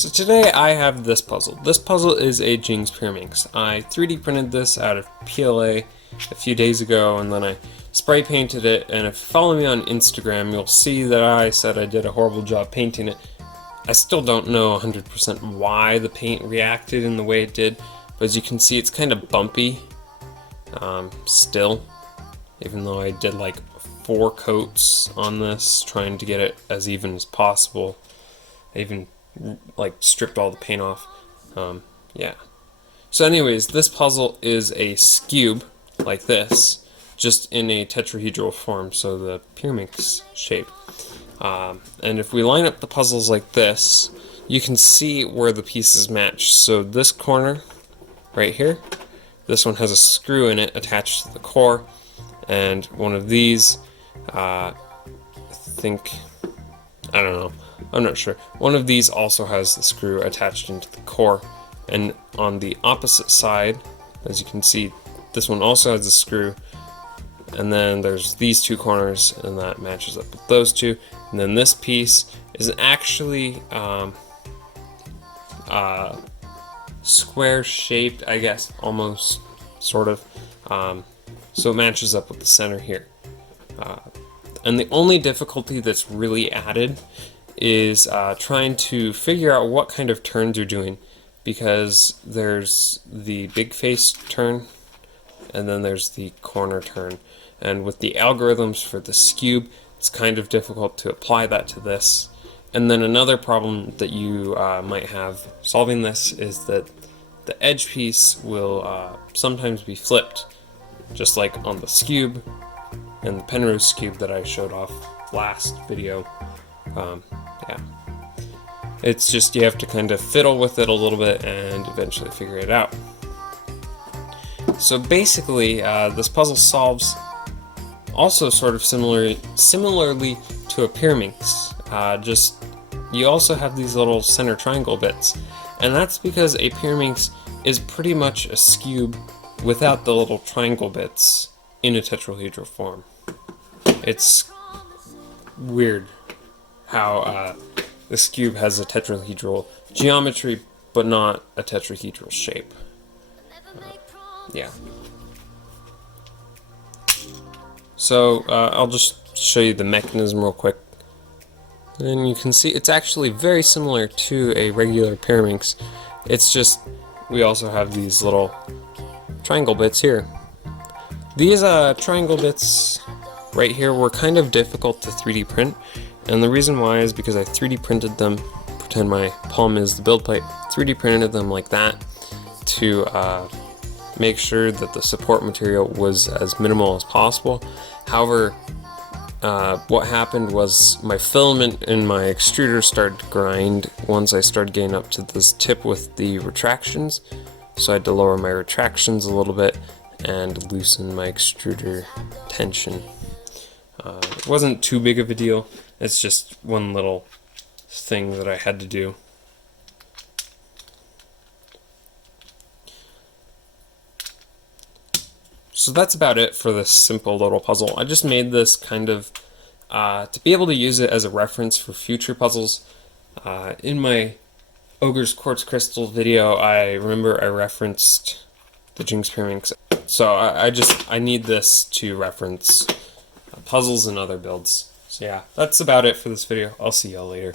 So today I have this puzzle. This puzzle is a Jing's Pyraminx. I 3D printed this out of PLA a few days ago, and then I spray painted it, and if you follow me on Instagram you'll see that I said I did a horrible job painting it. I still don't know 100% why the paint reacted in the way it did, but as you can see it's kind of bumpy still, even though I did like 4 coats on this trying to get it as even as possible. I even like stripped all the paint off. Yeah. So anyways, this puzzle is a cube like this, just in a tetrahedral form, so the Pyraminx shape. And if we line up the puzzles like this, you can see where the pieces match. So this corner right here, this one has a screw in it attached to the core, and one of these, I don't know, I'm not sure. One of these also has the screw attached into the core, and on the opposite side, as you can see, this one also has a screw, and then there's these 2 corners, and that matches up with those 2, and then this piece is actually square shaped, I guess, almost, sort of, so it matches up with the center here. And the only difficulty that's really added is trying to figure out what kind of turns you're doing, because there's the big face turn and then there's the corner turn, and with the algorithms for the cube it's kind of difficult to apply that to this. And then another problem that you might have solving this is that the edge piece will sometimes be flipped, just like on the cube and the Pyraminx cube that I showed off last video. Yeah. It's just you have to kind of fiddle with it a little bit and eventually figure it out. So basically, this puzzle solves also sort of similarly to a Pyraminx. Just you also have these little center triangle bits, and that's because a Pyraminx is pretty much a cube without the little triangle bits in a tetrahedral form. It's weird how this cube has a tetrahedral geometry but not a tetrahedral shape. Yeah. So I'll just show you the mechanism real quick, and you can see it's actually very similar to a regular Pyraminx. It's just we also have these little triangle bits here. These triangle bits right here were kind of difficult to 3D print, and the reason why is because I 3D printed them, pretend my palm is the build plate, 3D printed them like that to make sure that the support material was as minimal as possible. However, what happened was my filament in my extruder started to grind once I started getting up to this tip with the retractions, so I had to lower my retractions a little bit and loosen my extruder tension. It wasn't too big of a deal, it's just one little thing that I had to do. So that's about it for this simple little puzzle. I just made this kind of to be able to use it as a reference for future puzzles. In my Ogre's Quartz Crystal video, I remember I referenced the Jing's Pyraminx. So I need this to reference puzzles and other builds. So yeah, that's about it for this video. I'll see y'all later.